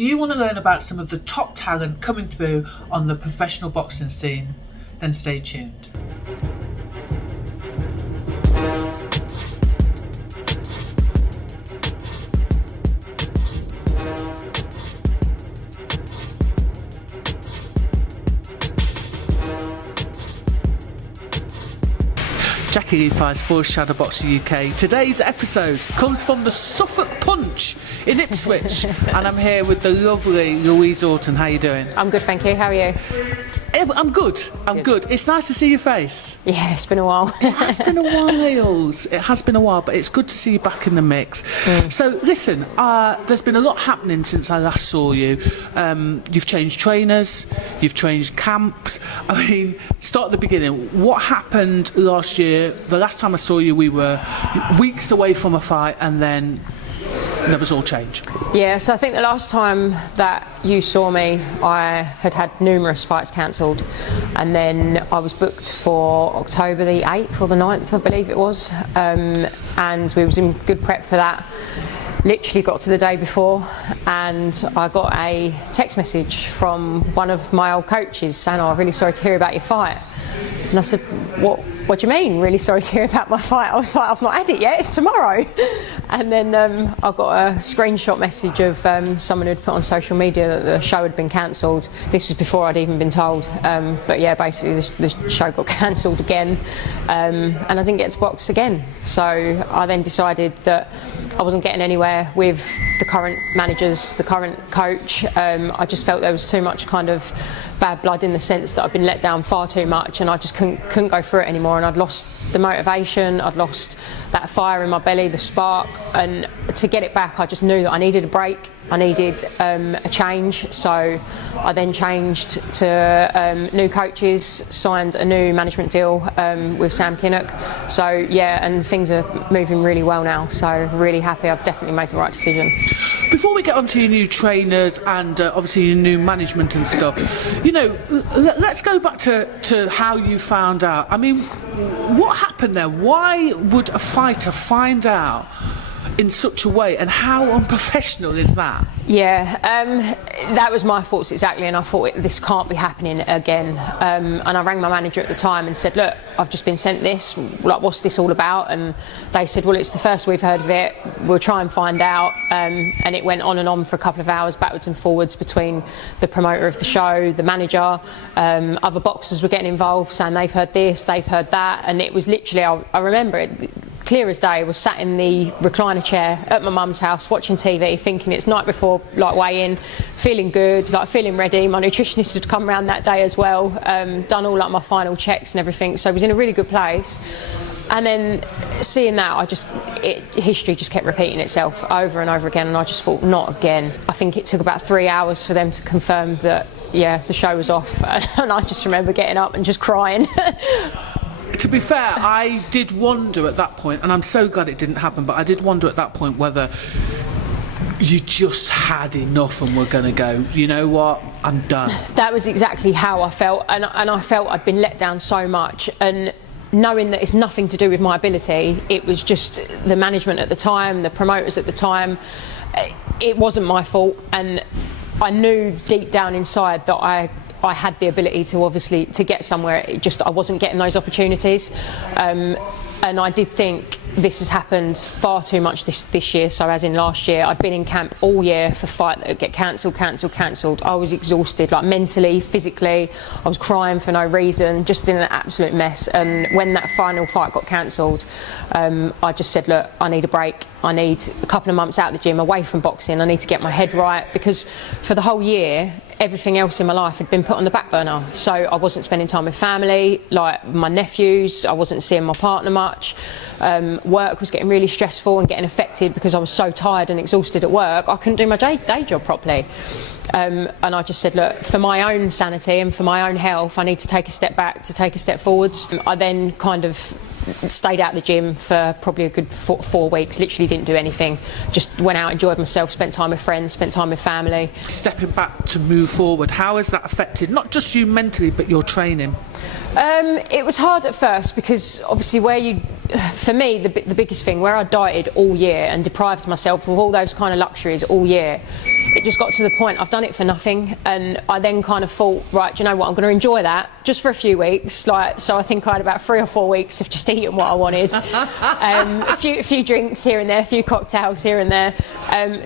Do you want to learn about some of the top talent coming through on the professional boxing scene? Then stay tuned. Jackie Leafies for Shadowboxruk UK. Today's episode comes from the Suffolk Punch in Ipswich, and I'm here with the lovely Louise Orton. How are you doing? I'm good, thank you. How are you? I'm good. I'm good. It's nice to see your face. Yeah, it's been a while. It has been a while. It has been a while, but it's good to see you back in the mix. So, listen, there's been a lot happening since I last saw you. You've changed trainers, you've changed camps. I mean, start at the beginning. What happened last year? The last time I saw you, we were weeks away from a fight, and then there was all change. Yeah, so I think the last time that you saw me, I had numerous fights cancelled, and then I was booked for October the 8th or the 9th, I believe it was, and we was in good prep for that. Literally got to the day before and I got a text message from one of my old coaches saying, "Oh, I'm really sorry to hear about your fight." And I said, what do you mean, really sorry to hear about my fight? I was like, I've not had it yet, it's tomorrow. And then I got a screenshot message of someone who'd put on social media that the show had been cancelled. This was before I'd even been told. But yeah, basically the show got cancelled again, and I didn't get to box again. So I then decided that I wasn't getting anywhere with the current managers, the current coach. I just felt there was too much kind of bad blood in the sense that I'd been let down far too much, and I just couldn't go through it anymore, and I'd lost the motivation, I'd lost that fire in my belly, the spark, and to get it back I just knew that I needed a break, I needed a change. So I then changed to new coaches, signed a new management deal with Sam Kinnock. So yeah, and things are moving really well now, so really happy. I've definitely made the right decision. Before we get on to your new trainers and obviously your new management and stuff, you know, let's go back to how you found out. I mean, what happened there? Why would a fighter find out in such a way, and how unprofessional is that? Yeah, that was my thoughts exactly, and I thought this can't be happening again. And I rang my manager at the time and said, "Look, I've just been sent this, like, what's this all about?" And they said, "Well, it's the first we've heard of it, we'll try and find out." And it went on and on for a couple of hours, backwards and forwards between the promoter of the show, the manager, other boxers were getting involved saying they've heard this, they've heard that, and it was literally, I remember it clear as day. I was sat in the recliner chair at my mum's house watching TV, thinking it's night before like weigh-in, feeling good, like feeling ready. My nutritionist had come around that day as well, done all like my final checks and everything, so I was in a really good place. And then seeing that, history just kept repeating itself over and over again, and I just thought, not again. I think it took about 3 hours for them to confirm that, yeah, the show was off, and I just remember getting up and just crying. To be fair, I did wonder at that point, and I'm so glad it didn't happen, but I did wonder at that point whether you just had enough and were going to go, you know what, I'm done. That was exactly how I felt, and I felt I'd been let down so much, and knowing that it's nothing to do with my ability, it was just the management at the time, the promoters at the time. It wasn't my fault, and I knew deep down inside that I had the ability to obviously to get somewhere. It just, I wasn't getting those opportunities, and I did think this has happened far too much this year. So as in last year, I'd been in camp all year for fight that would get cancelled. I was exhausted, like mentally, physically. I was crying for no reason, just in an absolute mess. And when that final fight got cancelled, I just said, look, I need a break. I need a couple of months out of the gym, away from boxing. I need to get my head right, because for the whole year, everything else in my life had been put on the back burner. So I wasn't spending time with family, like my nephews. I wasn't seeing my partner much. Work was getting really stressful and getting affected because I was so tired and exhausted at work. I couldn't do my day job properly. And I just said, look, for my own sanity and for my own health, I need to take a step back to take a step forwards. I then kind of stayed out of the gym for probably a good 4 weeks, literally didn't do anything, just went out, enjoyed myself, spent time with friends, spent time with family. Stepping back to move forward, how has that affected not just you mentally but your training? It was hard at first, because obviously for me the biggest thing, where I dieted all year and deprived myself of all those kind of luxuries all year, it just got to the point I've done it for nothing, and I then kind of thought, right, do you know what, I'm going to enjoy that just for a few weeks. Like, so I think I had about 3 or 4 weeks of just eating what I wanted, a few drinks here and there, a few cocktails here and there,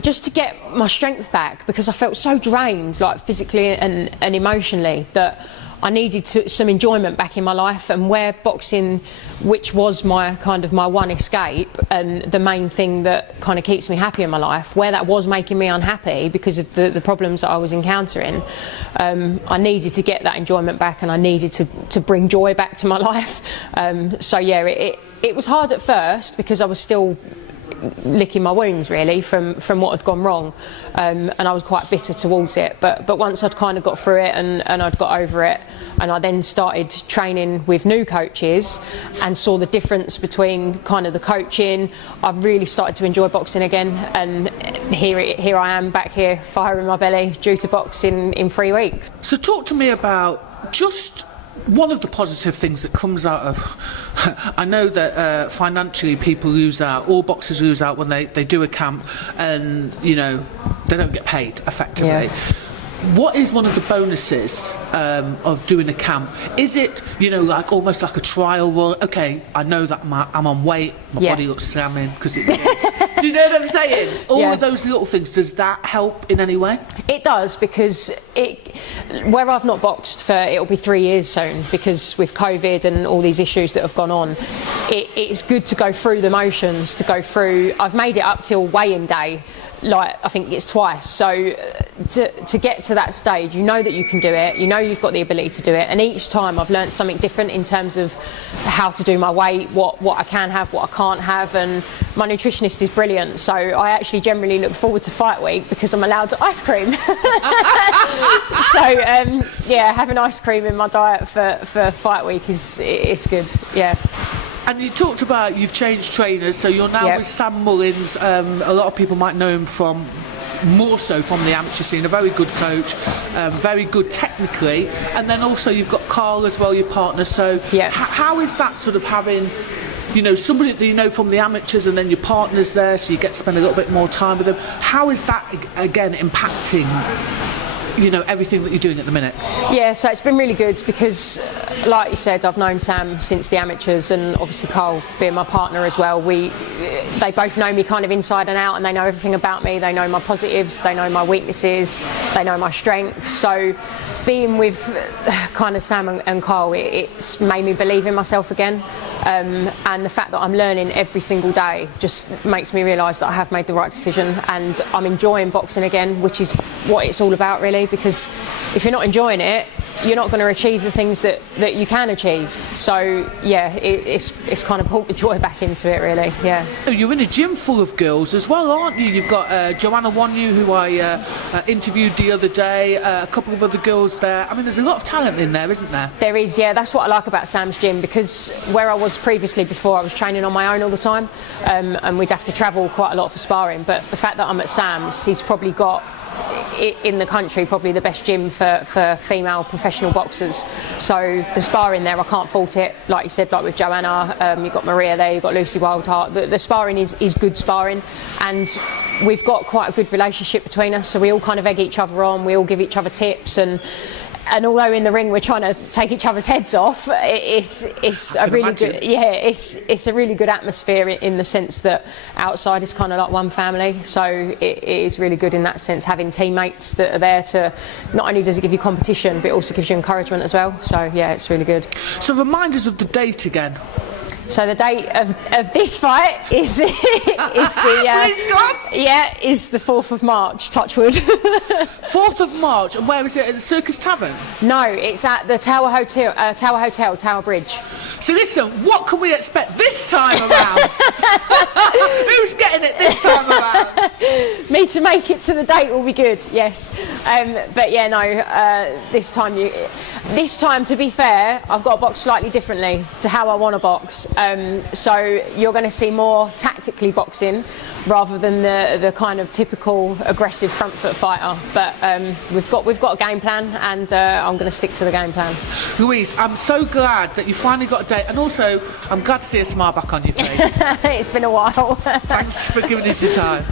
just to get my strength back, because I felt so drained, like physically and emotionally, that I needed some enjoyment back in my life. And where boxing, which was my one escape and the main thing that kind of keeps me happy in my life, where that was making me unhappy because of the problems that I was encountering, I needed to get that enjoyment back, and I needed to bring joy back to my life. So yeah, it was hard at first because I was still licking my wounds really from what had gone wrong, and I was quite bitter towards it, but once I'd kind of got through it and I'd got over it, and I then started training with new coaches and saw the difference between kind of the coaching, I really started to enjoy boxing again, and here I am back here, fire in my belly, due to box in 3 weeks. So talk to me about just one of the positive things that comes out of I know that financially people lose out, all boxers lose out when they do a camp, and you know they don't get paid effectively. Yeah. What is one of the bonuses of doing a camp? Is it, you know, like almost like a trial run? Okay, I know that I'm on weight, my body looks slamming because it do you know what I'm saying? All of those little things, does that help in any way? It does, because where I've not boxed for, it'll be 3 years soon, because with COVID and all these issues that have gone on, it's good to go through the motions, to go through. I've made it up till weigh-in day, like I think it's twice, so to get to that stage, you know that you can do it, you know you've got the ability to do it, and each time I've learned something different in terms of how to do my weight, what I can have, what I can't have, and my nutritionist is brilliant, so I actually generally look forward to fight week because I'm allowed ice cream. So yeah, having ice cream in my diet for fight week it's good, yeah. And you talked about you've changed trainers, so you're now with Sam Mullins. A lot of people might know him more so from the amateur scene, a very good coach, very good technically, and then also you've got Carl as well, your partner, so how is that sort of having, you know, somebody that you know from the amateurs and then your partner's there, so you get to spend a little bit more time with them? How is that again impacting, you know, everything that you're doing at the minute? Yeah, so it's been really good because, like you said, I've known Sam since the amateurs, and obviously Carl being my partner as well. They both know me kind of inside and out, and they know everything about me. They know my positives, they know my weaknesses, they know my strengths. So being with kind of Sam and Carl, it's made me believe in myself again. And the fact that I'm learning every single day just makes me realise that I have made the right decision, and I'm enjoying boxing again, which is what it's all about really, because if you're not enjoying it, you're not going to achieve the things that you can achieve. So yeah, it's kind of brought the joy back into it really, yeah. You're in a gym full of girls as well, aren't you? You've got Joanna Wanyu, who I interviewed the other day, a couple of other girls there. I mean, there's a lot of talent in there, isn't there? There is, yeah. That's what I like about Sam's gym, because where I was previously before, I was training on my own all the time, and we'd have to travel quite a lot for sparring, but the fact that I'm at Sam's, he's probably got in the country probably the best gym for female professional boxers, so the sparring there, I can't fault it. Like you said, like with Joanna, you've got Maria there, you've got Lucy Wildheart, the sparring is good sparring, and we've got quite a good relationship between us, so we all kind of egg each other on, we all give each other tips, and although in the ring we're trying to take each other's heads off, it's a really good, it's a really good atmosphere in the sense that outside is kind of like one family, so it is really good in that sense, having teammates that are there to, not only does it give you competition but it also gives you encouragement as well, so yeah, it's really good. So remind us of the date again. So the date of this fight is the is the 4th of March. Touchwood. 4th of March, and where is it? At the Circus Tavern? No, it's at the Tower Hotel, Tower Bridge. So listen, what can we expect this time around? Who's getting it this time around? Me to make it to the date will be good. Yes, but yeah, no. This time, to be fair, I've got to box slightly differently to how I want to box. So you're going to see more tactically boxing rather than the kind of typical aggressive front foot fighter. But we've got a game plan, and I'm going to stick to the game plan. Louise, I'm so glad that you finally got a date, and also I'm glad to see a smile back on your face. It's been a while. Thanks for giving us your time.